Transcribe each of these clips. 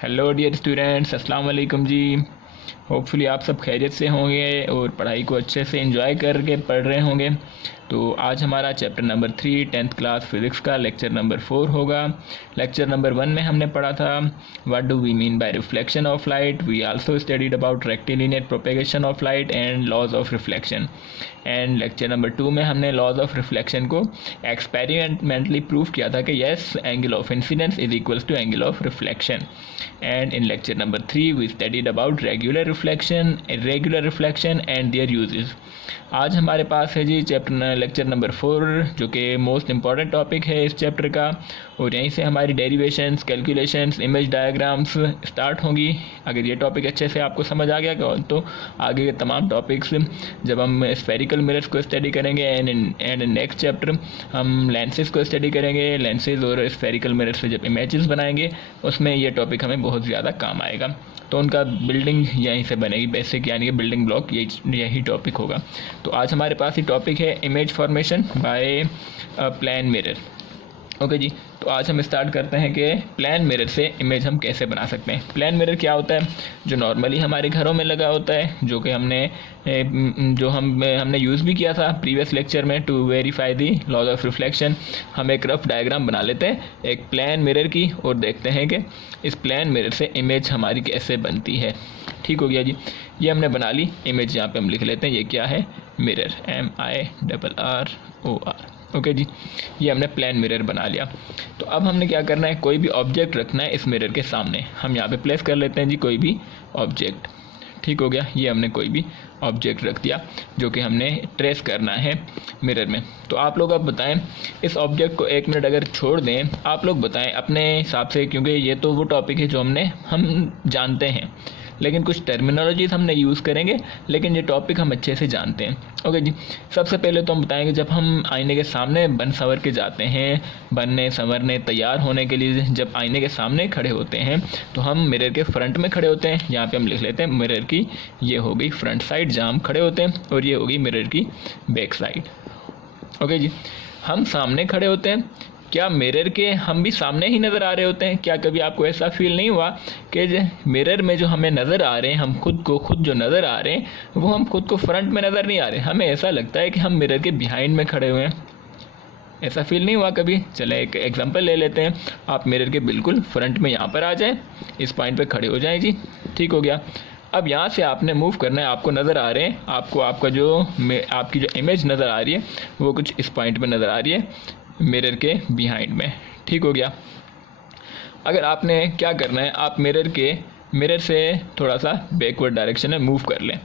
Hello dear students, अस्सलाम वालेकुम जी। Hopefully आप सब खैरियत से होंगे और पढ़ाई को अच्छे से एंजॉय करके पढ़ रहे होंगे। तो आज हमारा chapter number 3 10th class physics का लेक्चर नंबर 4 होगा। लेक्चर नंबर 1 में हमने पढ़ा था what do we mean by reflection of light. We also studied about rectilinear propagation of light and laws of reflection. And lecture number 2 में हमने laws of reflection को experimentally prove किया था कि yes, angle of incidence is equals to angle of reflection. And in lecture number 3 we studied about regular reflection, irregular reflection and their uses. आज हमारे पास है जी lecture number 4 जो कि most important topic है इस चैप्टर का, और यहीं से हमारी derivations, calculations, image diagrams start होंगी। अगर ये टॉपिक अच्छे से आपको समझ आ गया तो आगे के तमाम टॉपिक्स जब हम स्फेरिकल मिरर्स को स्टडी करेंगे एंड नेक्स्ट चैप्टर हम लेंसेज को स्टडी करेंगे, लेंसेज और स्फेरिकल मिरर्स से जब इमेजेस बनाएंगे उसमें ये टॉपिक हमें बहुत ज़्यादा काम आएगा। तो उनका बिल्डिंग यहीं से बनेगी, बेसिक यानी कि बिल्डिंग ब्लॉक यही टॉपिक होगा। तो आज हमारे पास ही टॉपिक है image formation by plane mirror. Okay जी, तो आज हम स्टार्ट करते हैं कि प्लेन मिरर से इमेज हम कैसे बना सकते हैं। प्लेन मिरर क्या होता है? जो नॉर्मली हमारे घरों में लगा होता है, जो कि हमने यूज़ भी किया था प्रीवियस लेक्चर में to verify the laws of reflection. हम एक रफ डायग्राम बना लेते हैं एक प्लेन मिरर की और देखते हैं कि इस प्लेन मिरर से इमेज हमारी कैसे बनती है। ठीक हो गया जी, ये हमने बना ली इमेज। यहाँ पे हम लिख लेते हैं ये क्या है, मिरर, MIRROR। ओके जी, ये हमने प्लेन मिरर बना लिया। तो अब हमने क्या करना है, कोई भी ऑब्जेक्ट रखना है इस मिरर के सामने। हम यहाँ पे प्लेस कर लेते हैं जी कोई भी ऑब्जेक्ट। ठीक हो गया, ये हमने कोई भी ऑब्जेक्ट रख दिया जो कि हमने ट्रेस करना है मिरर में। तो आप लोग अब बताएं, इस ऑब्जेक्ट को 1 मिनट अगर छोड़ दें, आप लोग बताएं अपने हिसाब से, क्योंकि ये तो वो टॉपिक है जो हम जानते हैं, लेकिन कुछ टर्मिनोलॉजीज हमने यूज़ करेंगे, लेकिन ये टॉपिक हम अच्छे से जानते हैं। ओके जी, सबसे पहले तो हम बताएंगे जब हम आईने के सामने बन संवर के जाते हैं, बनने संवरने तैयार होने के लिए जब आईने के सामने खड़े होते हैं तो हम मिरर के फ्रंट में खड़े होते हैं। यहाँ पे हम लिख लेते हैं मिरर की ये हो गई फ्रंट साइड जहाँ हम खड़े होते हैं, और ये होगी मिरर की बैक साइड। ओके जी, हम सामने खड़े होते हैं। क्या मिरर के हम भी सामने ही नज़र आ रहे होते हैं? क्या कभी आपको ऐसा फील नहीं हुआ कि मिरर में जो हमें नज़र आ रहे हैं, हम खुद जो नज़र आ रहे हैं वो हम खुद को फ्रंट में नज़र नहीं आ रहे, हमें ऐसा लगता है कि हम मिरर के बिहाइंड में खड़े हुए हैं? ऐसा फील नहीं हुआ कभी? चले एक एग्जांपल ले लेते हैं। आप मिरर के बिल्कुल फ्रंट में यहाँ पर आ जाएं, इस पॉइंट पे खड़े हो जाएं जी। ठीक हो गया। अब यहाँ से आपने मूव करना है, आपको नज़र आ रहे हैं, आपकी जो इमेज नज़र आ रही है वो कुछ इस पॉइंट पर नज़र आ रही है मिरर के बिहाइंड में। ठीक हो गया। अगर आपने क्या करना है, आप मिरर से थोड़ा सा बैकवर्ड डायरेक्शन में मूव कर लें।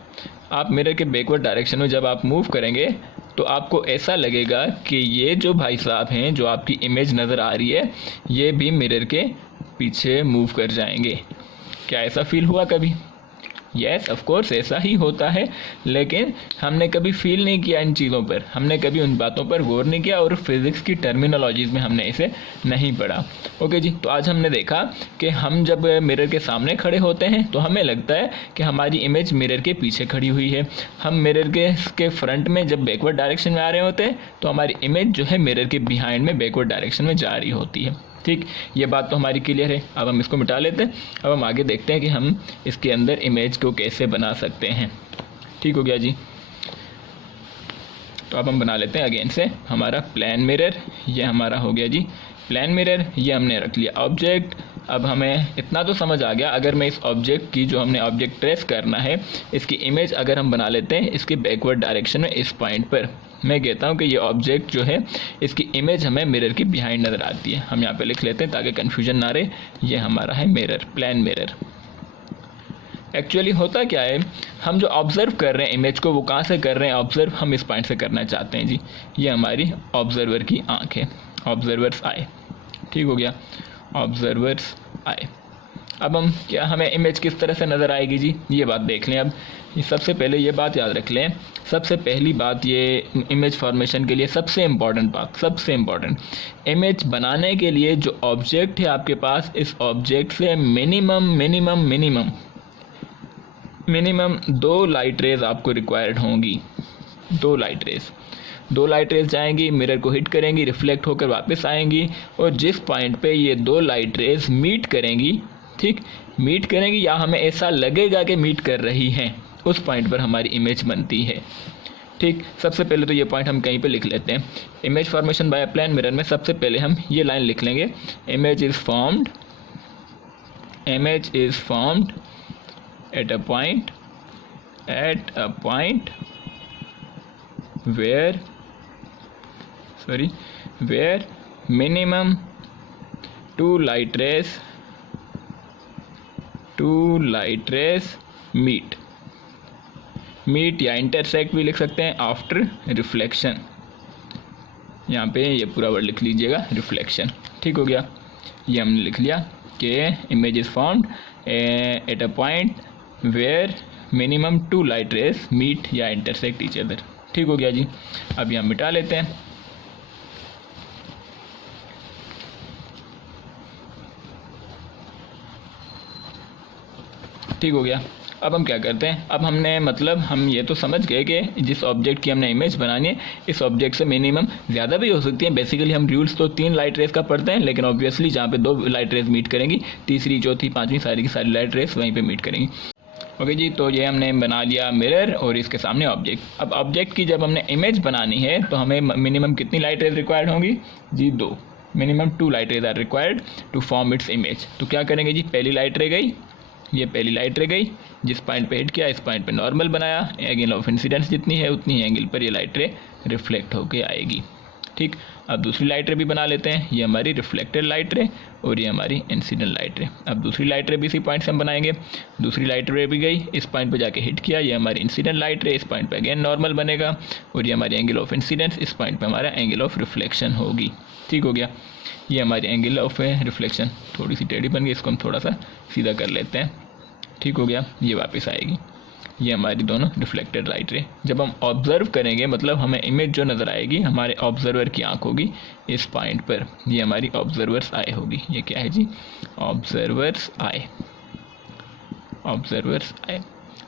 आप मिरर के बैकवर्ड डायरेक्शन में जब आप मूव करेंगे तो आपको ऐसा लगेगा कि ये जो भाई साहब हैं, जो आपकी इमेज नज़र आ रही है, ये भी मिरर के पीछे मूव कर जाएंगे। क्या ऐसा फील हुआ कभी? यस, ऑफ कोर्स ऐसा ही होता है, लेकिन हमने कभी फील नहीं किया इन चीज़ों पर, हमने कभी उन बातों पर गौर नहीं किया और फिज़िक्स की टर्मिनोलॉजीज़ में हमने इसे नहीं पढ़ा। ओके जी, तो आज हमने देखा कि हम जब मिरर के सामने खड़े होते हैं तो हमें लगता है कि हमारी इमेज मिरर के पीछे खड़ी हुई है। हम मिरर के फ्रंट में जब बैकवर्ड डायरेक्शन में आ रहे होते हैं तो हमारी इमेज जो है मिरर के बिहाइंड में बैकवर्ड डायरेक्शन में जा रही होती है। ठीक, ये बात तो हमारी क्लियर है। अब हम इसको मिटा लेते हैं। अब हम आगे देखते हैं कि हम इसके अंदर इमेज को कैसे बना सकते हैं। ठीक हो गया जी। तो अब हम बना लेते हैं अगेन से हमारा प्लेन मिरर। ये हमारा हो गया जी प्लेन मिरर। ये हमने रख लिया ऑब्जेक्ट। अब हमें इतना तो समझ आ गया, अगर मैं इस ऑब्जेक्ट की, जो हमने ऑब्जेक्ट ट्रेस करना है, इसकी इमेज अगर हम बना लेते हैं इसके बैकवर्ड डायरेक्शन में, इस पॉइंट पर मैं कहता हूँ कि ये ऑब्जेक्ट जो है इसकी इमेज हमें मिरर की बिहाइंड नज़र आती है। हम यहाँ पे लिख लेते हैं ताकि कन्फ्यूजन ना रहे। ये हमारा है मिरर, प्लेन मिरर। एक्चुअली होता क्या है, हम जो ऑब्ज़र्व कर रहे हैं इमेज को, वो कहाँ से कर रहे हैं ऑब्ज़र्व? हम इस पॉइंट से करना चाहते हैं जी। ये हमारी ऑब्ज़र्वर की आँख है, ऑब्ज़र्वर्स आई। ठीक हो गया, ऑब्ज़र्वर्स आई। अब हमें इमेज किस तरह से नज़र आएगी जी, ये बात देख लें। अब सबसे पहले ये बात याद रख लें, सबसे पहली बात, ये इमेज फॉर्मेशन के लिए सबसे इम्पॉर्टेंट बात, सबसे इम्पॉर्टेंट, इमेज बनाने के लिए जो ऑब्जेक्ट है आपके पास, इस ऑब्जेक्ट से मिनिमम 2 लाइट रेज आपको रिक्वायर्ड होंगी। 2 लाइट रेज जाएंगी, मिरर को हिट करेंगी, रिफ्लेक्ट होकर वापस आएंगी, और जिस पॉइंट पे ये 2 लाइट रेज मीट करेंगी ठीक, मीट करेंगी या हमें ऐसा लगेगा कि मीट कर रही हैं, उस पॉइंट पर हमारी इमेज बनती है। ठीक, सबसे पहले तो ये पॉइंट हम कहीं पे लिख लेते हैं। Image formation by plane mirror में सबसे पहले हम ये लाइन लिख लेंगे, image is formed at a point where minimum two light rays meet या इंटरसेक्ट भी लिख सकते हैं आफ्टर रिफ्लेक्शन। यहाँ पे ये पूरा वर्ड लिख लीजिएगा, रिफ्लेक्शन। ठीक हो गया, ये हमने लिख लिया कि image is formed at a point where minimum 2 light rays meet या इंटरसेक्ट ईच अदर। ठीक हो गया जी, अब यहाँ मिटा लेते हैं। ठीक हो गया, अब हम क्या करते हैं, अब हमने मतलब हम ये तो समझ गए कि जिस ऑब्जेक्ट की हमने इमेज बनानी है, इस ऑब्जेक्ट से मिनिमम ज़्यादा भी हो सकती है। बेसिकली हम रूल्स तो 3 लाइट रेस का पढ़ते हैं, लेकिन ऑब्वियसली जहाँ पे 2 लाइट रेस मीट करेंगी, तीसरी चौथी पांचवी सारी की सारी लाइट रेस वहीं पे मीट करेंगी। ओके जी, तो ये हमने बना लिया मिरर और इसके सामने ऑब्जेक्ट। अब ऑब्जेक्ट की जब हमने इमेज बनानी है तो हमें मिनिमम कितनी लाइट रेज रिक्वायर्ड होंगी जी? 2, minimum 2 light rays are required to form its image. तो क्या करेंगे जी, पहली लाइट रे गई, ये पहली लाइट रे गई, जिस पॉइंट पे हिट किया इस पॉइंट पे नॉर्मल बनाया, एंगल ऑफ इंसिडेंस जितनी है उतनी एंगल पर ये लाइट रे रिफ्लेक्ट होके आएगी। ठीक, अब दूसरी लाइट रे भी बना लेते हैं, ये हमारी रिफ्लेक्टेड लाइट रे और ये हमारी इंसिडेंट लाइट रे। अब दूसरी लाइट रे भी इसी पॉइंट से हम बनाएंगे, दूसरी लाइट रे भी गई, इस पॉइंट पे जाके हिट किया, ये हमारी इंसिडेंट लाइट रे, इस पॉइंट पे अगेन नॉर्मल बनेगा और ये हमारी एंगल ऑफ इंसिडेंस, इस पॉइंट पे हमारा एंगल ऑफ रिफ्लेक्शन होगी। ठीक हो गया, ये हमारी एंगल ऑफ रिफ्लेक्शन थोड़ी सी टेढ़ी बन गई, इसको हम थोड़ा सा सीधा कर लेते हैं। ठीक हो गया, ये वापस आएगी, ये हमारी दोनों रिफ्लेक्टेड लाइट रे। जब हम ऑब्जर्व करेंगे मतलब हमें इमेज जो नज़र आएगी हमारे ऑब्जर्वर की आंख होगी इस पॉइंट पर, ये हमारी ऑब्जर्वर्स आई होगी। ये क्या है जी? ऑब्जर्वर्स आई।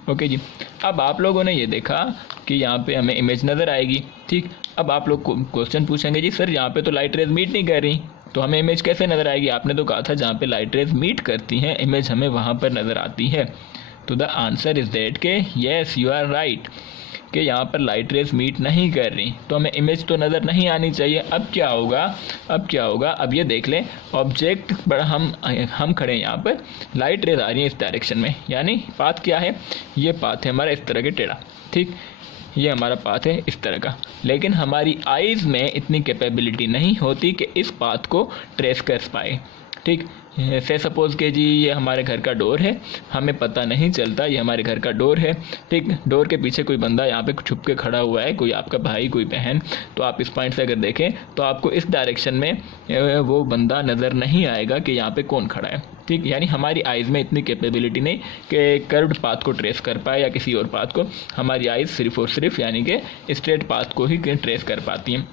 ओके जी, अब आप लोगों ने ये देखा कि यहाँ पे हमें इमेज नज़र आएगी। ठीक, अब आप लोग क्वेश्चन पूछेंगे जी सर यहाँ पे तो लाइट रेज मीट नहीं कर रही, तो हमें इमेज कैसे नज़र आएगी? आपने तो कहा था जहाँ पे लाइट रेज मीट करती हैं इमेज हमें वहाँ पर नज़र आती है। तो द आंसर इज़ दैट के येस यू आर राइट कि यहाँ पर लाइट रेज मीट नहीं कर रही, तो हमें इमेज तो नज़र नहीं आनी चाहिए। अब क्या होगा, अब ये देख लें, ऑब्जेक्ट पर हम खड़े हैं यहाँ पर, लाइट रेज आ रही है इस डायरेक्शन में, यानी पाथ क्या है? ये पाथ है हमारा इस तरह के टेढ़ा। ठीक, ये हमारा पाथ है इस तरह का, लेकिन हमारी आइज़ में इतनी कैपेबिलिटी नहीं होती कि इस पाथ को ट्रेस कर पाए। ठीक, से सपोज़ के जी ये हमारे घर का डोर है, हमें पता नहीं चलता ये हमारे घर का डोर है। ठीक, डोर के पीछे कोई बंदा यहाँ पे छुप के खड़ा हुआ है, कोई आपका भाई कोई बहन, तो आप इस पॉइंट से अगर देखें तो आपको इस डायरेक्शन में वो बंदा नज़र नहीं आएगा कि यहाँ पे कौन खड़ा है। ठीक, यानी हमारी आइज़ में इतनी कैपेबिलिटी नहीं कि कर्व्ड पाथ को ट्रेस कर पाए या किसी और पाथ को, हमारी आइज़ सिर्फ और सिर्फ यानी कि स्ट्रेट पाथ को ही ट्रेस कर पाती हैं।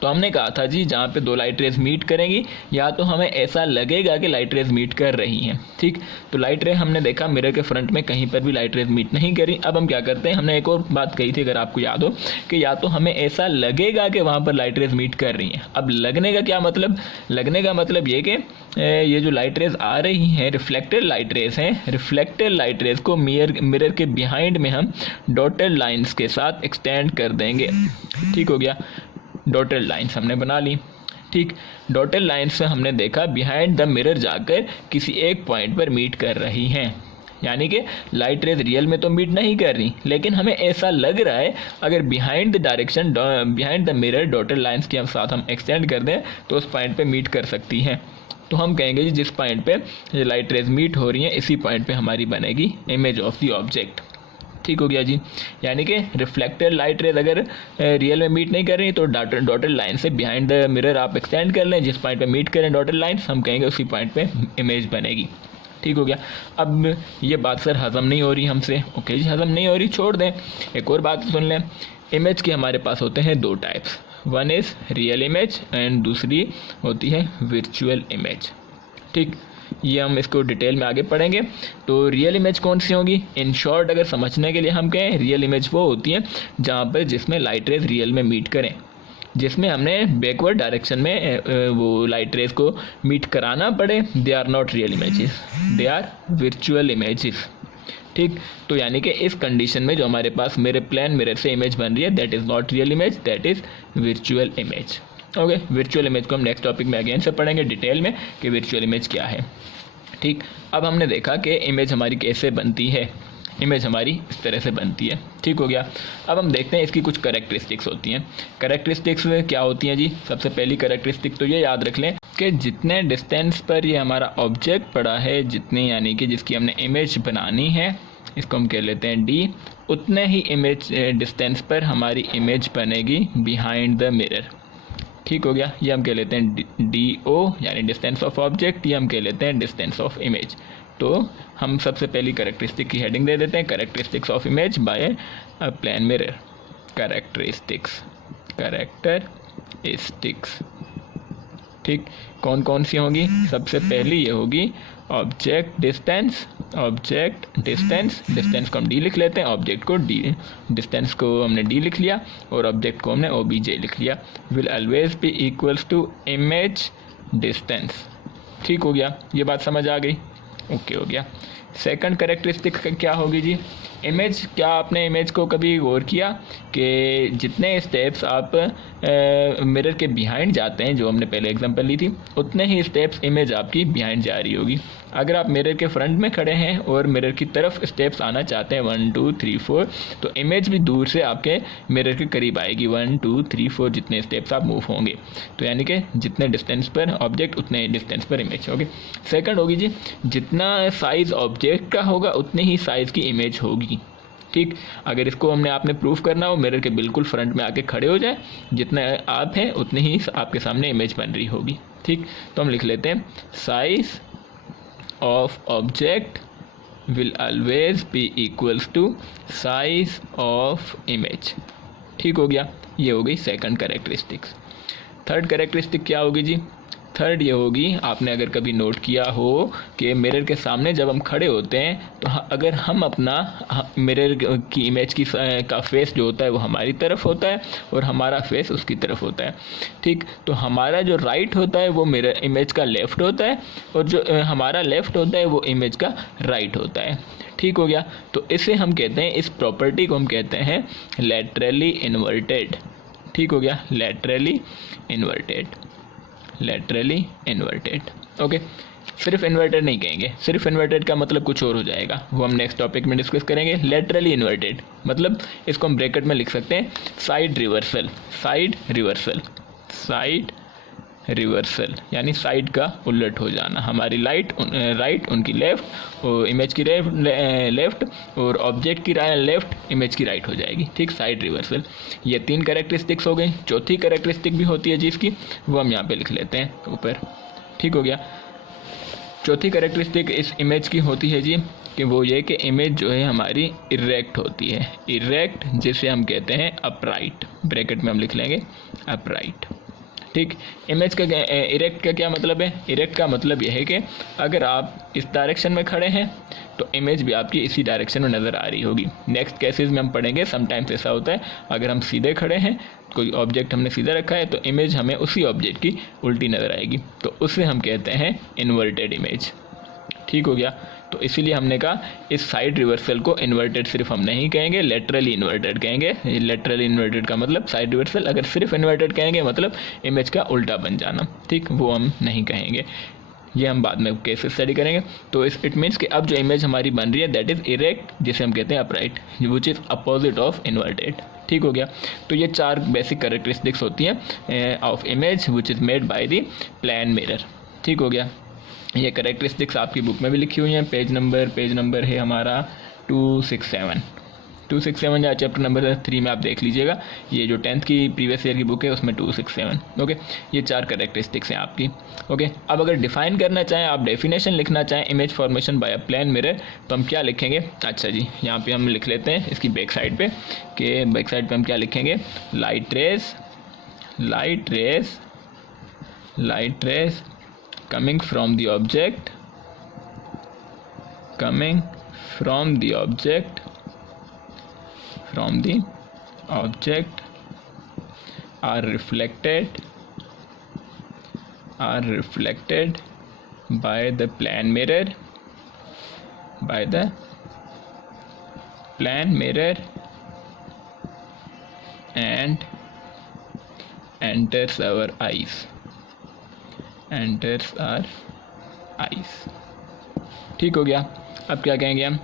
तो हमने कहा था जी जहाँ पे 2 लाइट रेज मीट करेंगी या तो हमें ऐसा लगेगा कि लाइट रेज मीट कर रही हैं। ठीक, तो लाइट रे हमने देखा मिरर के फ्रंट में कहीं पर भी लाइट रेज मीट नहीं करी। अब हम क्या करते हैं, हमने एक और बात कही थी अगर आपको याद हो कि या तो हमें ऐसा लगेगा कि वहाँ पर लाइट रेज मीट कर रही हैं। अब लगने का क्या मतलब? लगने का मतलब ये कि ये जो लाइट रेज आ रही हैं रिफ्लेक्टेड लाइट रेज हैं, रिफ्लेक्टेड लाइट रेज को मिरर के बिहाइंड में हम डॉटेड लाइन्स के साथ एक्सटेंड कर देंगे। ठीक हो गया, डॉटेड लाइन्स हमने बना ली। ठीक, डॉटेड लाइन्स से हमने देखा बिहाइंड द मिरर जाकर किसी एक पॉइंट पर मीट कर रही हैं, यानी कि लाइट रेज रियल में तो मीट नहीं कर रही, लेकिन हमें ऐसा लग रहा है अगर behind the mirror dotted lines के साथ हम एक्सटेंड कर दें तो उस पॉइंट पे मीट कर सकती हैं। तो हम कहेंगे जी जिस पॉइंट पे लाइट रेज मीट हो रही हैं इसी पॉइंट पे हमारी बनेगी इमेज ऑफ द ऑब्जेक्ट। ठीक हो गया जी, यानी कि रिफ्लेक्टेड लाइट रेज अगर रियल में मीट नहीं कर रही तो डॉटेड लाइन से बिहाइंड द मिरर आप एक्सटेंड कर लें, जिस पॉइंट पे मीट करें डॉटेड लाइन्स हम कहेंगे उसी पॉइंट पे इमेज बनेगी। ठीक हो गया, अब ये बात सर हज़म नहीं हो रही हमसे। ओके जी, हज़म नहीं हो रही, छोड़ दें। एक और बात सुन लें, इमेज के हमारे पास होते हैं 2 types, one is real image and दूसरी होती है वर्चुअल इमेज। ठीक, ये हम इसको डिटेल में आगे पढ़ेंगे। तो रियल इमेज कौन सी होगी? इन शॉर्ट अगर समझने के लिए हम कहें रियल इमेज वो होती है जहाँ पर जिसमें लाइट रेज रियल में मीट करें। जिसमें हमने बैकवर्ड डायरेक्शन में वो लाइट रेज को मीट कराना पड़े, they are not real images, they are virtual images. ठीक, तो यानी कि इस कंडीशन में जो हमारे पास मेरे प्लेन मिरर से इमेज बन रही है that is not real image, that is virtual image. Okay, virtual image को हम नेक्स्ट टॉपिक में अगेन से पढ़ेंगे डिटेल में कि वर्चुअल इमेज क्या है। ठीक, अब हमने देखा कि इमेज हमारी कैसे बनती है, इमेज हमारी इस तरह से बनती है। ठीक हो गया। अब हम देखते हैं इसकी कुछ कैरेक्टरिस्टिक्स होती हैं। कैरेक्टरिस्टिक्स क्या होती हैं जी? सबसे पहली कैरेक्टरिस्टिक तो ये याद रख लें कि जितने डिस्टेंस पर ये हमारा ऑब्जेक्ट पड़ा है, जितने यानी कि जिसकी हमने इमेज बनानी है, इसको हम कह लेते हैं डी, उतने ही इमेज डिस्टेंस पर हमारी इमेज बनेगी बिहाइंड द मिरर। ठीक हो गया। ये हम कह लेते हैं डी ओ यानी डिस्टेंस ऑफ ऑब्जेक्ट, ये हम कह लेते हैं डिस्टेंस ऑफ इमेज। तो हम सबसे पहली कैरेक्टरिस्टिक की हेडिंग दे देते हैं, characteristics of image by a plane mirror. Characteristics, characteristics. ठीक, कौन कौन सी होंगी? सबसे पहली ये होगी object distance, object distance, distance को हम डी लिख लेते हैं, ऑब्जेक्ट को डी, डिस्टेंस को हमने डी लिख लिया और ऑब्जेक्ट को हमने ओबीजे लिख लिया। Will always be equals to image distance. ठीक हो गया, ये बात समझ आ गई? ओके हो गया। सेकंड कैरेक्टरिस्टिक क्या होगी जी? इमेज, क्या आपने इमेज को कभी गौर किया कि जितने स्टेप्स आप मिरर के बिहाइंड जाते हैं, जो हमने पहले एग्जांपल ली थी, उतने ही स्टेप्स इमेज आपकी बिहाइंड जा रही होगी। अगर आप मिरर के फ्रंट में खड़े हैं और मिरर की तरफ स्टेप्स आना चाहते हैं 1 2 3 4, तो इमेज भी दूर से आपके मिरर के करीब आएगी 1 2 3 4 जितने स्टेप्स आप मूव होंगे। तो यानी कि जितने डिस्टेंस पर ऑब्जेक्ट उतने डिस्टेंस पर इमेज होगी। सेकंड होगी जी, जितना साइज ऑब्जेक्ट का होगा उतनी ही साइज़ की इमेज होगी। ठीक, अगर इसको आपने प्रूफ करना हो, मिरर के बिल्कुल फ्रंट में आके खड़े हो जाए, जितने आप हैं उतने ही आपके सामने इमेज बन रही होगी। ठीक, तो हम लिख लेते हैं size of object will always be equals to size of image. ठीक हो गया, ये हो गई सेकंड कैरेक्टरिस्टिक्स। थर्ड कैरेक्टरिस्टिक क्या होगी जी? थर्ड ये होगी, आपने अगर कभी नोट किया हो कि मिरर के सामने जब हम खड़े होते हैं तो अगर हम अपना मिरर की इमेज की का फेस जो होता है वो हमारी तरफ होता है और हमारा फेस उसकी तरफ होता है। ठीक, तो हमारा जो राइट होता है वो मिरर इमेज का लेफ़्ट होता है और जो हमारा लेफ़्ट होता है वो इमेज का राइट होता है। ठीक हो गया। तो इसे हम कहते हैं, इस प्रॉपर्टी को हम कहते हैं लैटरली इन्वर्टेड। ठीक हो गया, laterally inverted, laterally inverted. Okay, सिर्फ इन्वर्टेड नहीं कहेंगे, सिर्फ इन्वर्टेड का मतलब कुछ और हो जाएगा, वो हम नेक्स्ट टॉपिक में डिस्कस करेंगे। लैटरली इन्वर्टेड मतलब इसको हम ब्रैकेट में लिख सकते हैं side reversal, side reversal, side reversal यानी साइड का उलट हो जाना। हमारी राइट उनकी लेफ़्ट और इमेज की लेफ़्ट और ऑब्जेक्ट की लेफ़्ट इमेज की राइट हो जाएगी। ठीक, साइड रिवर्सल। ये तीन कैरेक्टरिस्टिक्स हो गई। चौथी कैरेक्टरिस्टिक भी होती है जिसकी, वो हम यहाँ पे लिख लेते हैं ऊपर। ठीक हो गया। चौथी कैरेक्टरिस्टिक इस इमेज की होती है जी कि वो ये कि इमेज जो है हमारी इरेक्ट होती है। इरेक्ट जिसे हम कहते हैं अपराइट, ब्रैकेट में हम लिख लेंगे अपराइट। ठीक, इमेज का इरेक्ट का क्या मतलब है? इरेक्ट का मतलब यह है कि अगर आप इस डायरेक्शन में खड़े हैं तो इमेज भी आपकी इसी डायरेक्शन में नज़र आ रही होगी। नेक्स्ट केसेस में हम पढ़ेंगे, समटाइम्स ऐसा होता है अगर हम सीधे खड़े हैं, कोई ऑब्जेक्ट हमने सीधा रखा है तो इमेज हमें उसी ऑब्जेक्ट की उल्टी नज़र आएगी, तो उसे हम कहते हैं इन्वर्टेड इमेज। ठीक हो गया। तो इसीलिए हमने कहा इस साइड रिवर्सल को इन्वर्टेड सिर्फ हम नहीं कहेंगे, लेटरली इन्वर्टेड कहेंगे। लेटरली इन्वर्टेड का मतलब साइड रिवर्सल, अगर सिर्फ इन्वर्टेड कहेंगे मतलब इमेज का उल्टा बन जाना। ठीक, वो हम नहीं कहेंगे, ये हम बाद में केस स्टडी करेंगे। तो इट मीन्स कि अब जो इमेज हमारी बन रही है दैट इज़ इरेक्ट, जिसे हम कहते हैं upright, which is opposite of inverted. ठीक हो गया। तो ये चार बेसिक कैरेक्टरिस्टिक्स होती हैं of image which is made by the plane mirror. ठीक हो गया। ये कैरेक्टरिस्टिक्स आपकी बुक में भी लिखी हुई हैं। पेज नंबर है हमारा 267 या चैप्टर नंबर 3 में आप देख लीजिएगा। ये जो 10th की प्रीवियस ईयर की बुक है उसमें 267। ओके, ये चार कैरेक्टरिस्टिक्स हैं आपकी। ओके, अब अगर डिफाइन करना चाहें, आप डेफिनेशन लिखना चाहें image formation by a plane mirror, तो हम क्या लिखेंगे? अच्छा जी, यहाँ पे हम लिख लेते हैं इसकी बैक साइड पे, कि बैक साइड पे हम क्या लिखेंगे? Light rays coming from the object are reflected by the plane mirror and enters our eyes. ठीक हो गया। अब क्या कहेंगे हम,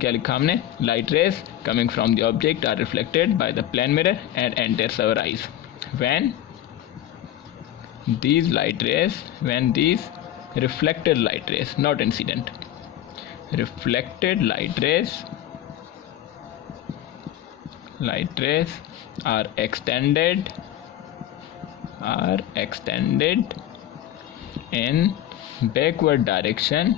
क्या लिखा हमने, light rays coming from the object are reflected by the plane mirror and enters our eyes when these reflected light rays, not incident, reflected light rays are extended in backward direction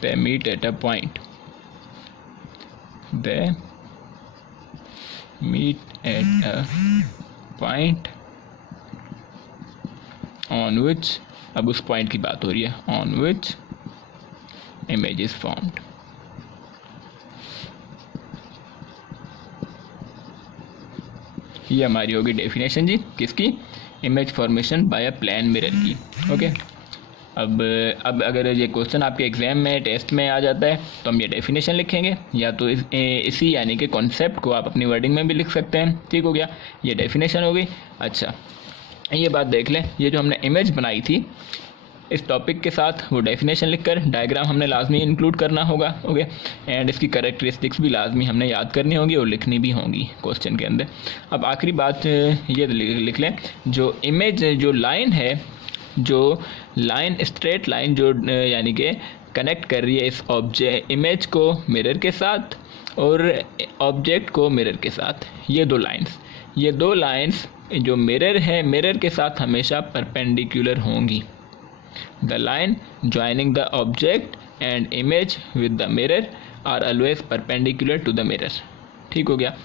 they meet at a point on which, अब उस point की बात हो रही है, on which image is formed। ये हमारी होगी डेफिनेशन जी, किसकी, image formation by a plane mirror की। ओके, अब अगर ये क्वेश्चन आपके एग्जाम में, टेस्ट में आ जाता है तो हम ये डेफिनेशन लिखेंगे, या तो इसी यानी कि कॉन्सेप्ट को आप अपनी वर्डिंग में भी लिख सकते हैं। ठीक हो गया, ये डेफिनेशन हो गई। अच्छा, ये बात देख लें, ये जो हमने इमेज बनाई थी इस टॉपिक के साथ, वो डेफिनेशन लिखकर डायग्राम हमने लाजमी इंक्लूड करना होगा। ओके, एंड इसकी कैरेक्टरिस्टिक्स भी लाजमी हमने याद करनी होगी और लिखनी भी होंगी क्वेश्चन के अंदर। अब आखिरी बात ये लिख लें, जो इमेज, जो लाइन है, जो लाइन, स्ट्रेट लाइन जो यानी कि कनेक्ट कर रही है इस इमेज को मिरर के साथ और ऑब्जेक्ट को मिरर के साथ, ये दो लाइंस जो मिरर है, मिरर के साथ हमेशा परपेंडिकुलर होंगी। The line joining the object and image with the mirror are always perpendicular to the mirror. ठीक हो गया।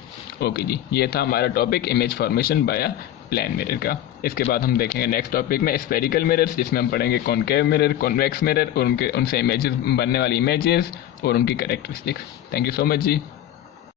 ओके जी, ये था हमारा topic image formation by plane mirror का। इसके बाद हम देखेंगे नेक्स्ट टॉपिक में स्फेरिकल मिरर्स, जिसमें हम पढ़ेंगे कॉनकेव मिरर, कॉन्वेक्स मिरर और उनसे इमेजेस बनने वाली इमेजेस और उनकी characteristics. Thank you so much ji.